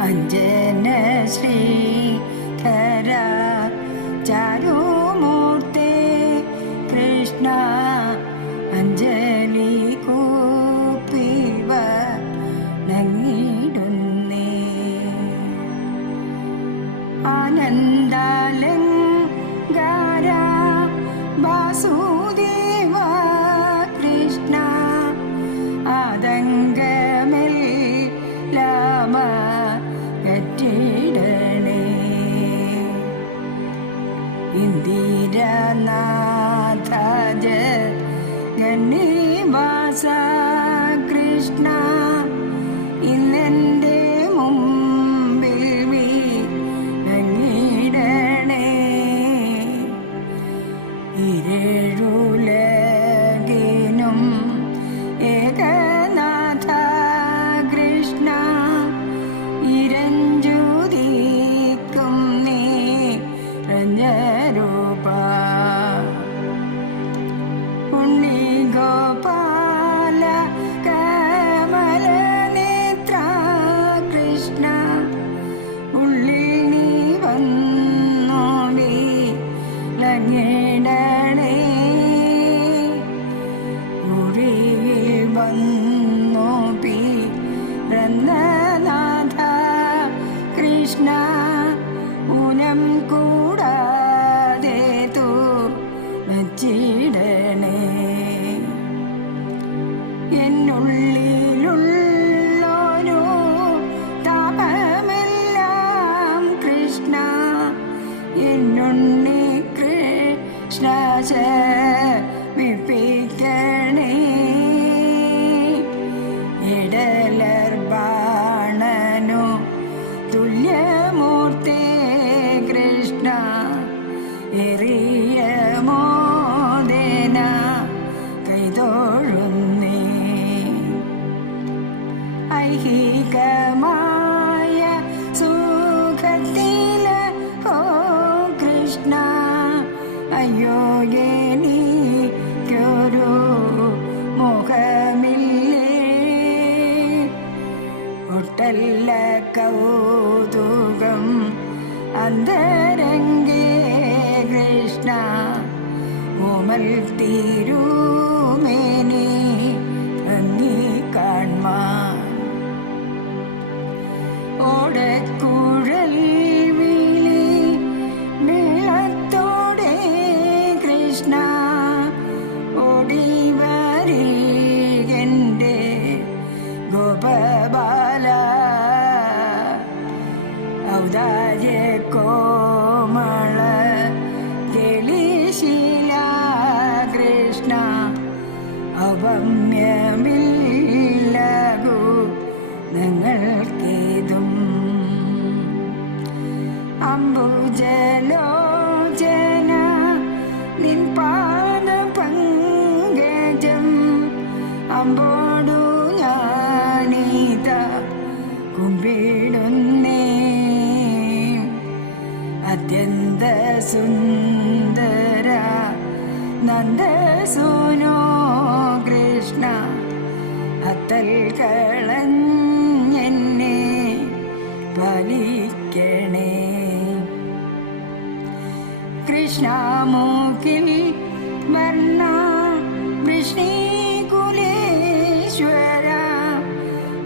അഞ്ജന ശ്രീധര ചാരുമൂർത്തി കൃഷ്ണ അഞ്ജലി കൂപ്പിവ നങ്ങിടുന്നേ ആനന്ദാലങ്കാര വാസുദേവ ഇന്ദിരനാഥ ഗണ്ണിവാസ കൃഷ്ണ ഇന്നെന്റെ മുമ്പിൽ വീടണേ ഇരഴുലകിനും ഐഹികമായ സുഖത്തിൽ ഓ കൃഷ്ണ അയ്യോ എനിക്കൊരു മോഹമില്ലേ? ഒട്ടല്ല കൗതുകം അന്തരംഗേ കൃഷ്ണ ഓമൽ തീരുമേനി അമ്പോടു ഞാനീത കുമ്പിടുന്നേ. കൃഷ്ണ പാലിക്കണേ. കൃഷ്ണമൂക്കിൽ വർണ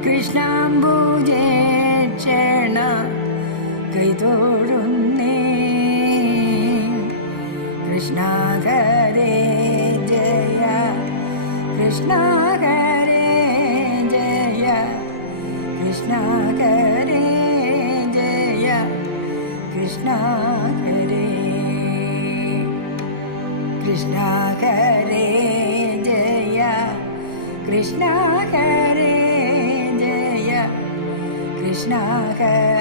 കൃഷ്ണാംബുജേ ക്ഷണ കൈതോഴുന്നേ കൃഷ്ണ ഹരേ ജയ കൃഷ്ണാകരേ ജയ കൃഷ്ണാകരേ ജയ കൃഷ്ണ കൃഷ്ണാകരേ ജയ കൃഷ്ണ ജയ കൃഷ്ണ ഹരേ ജയ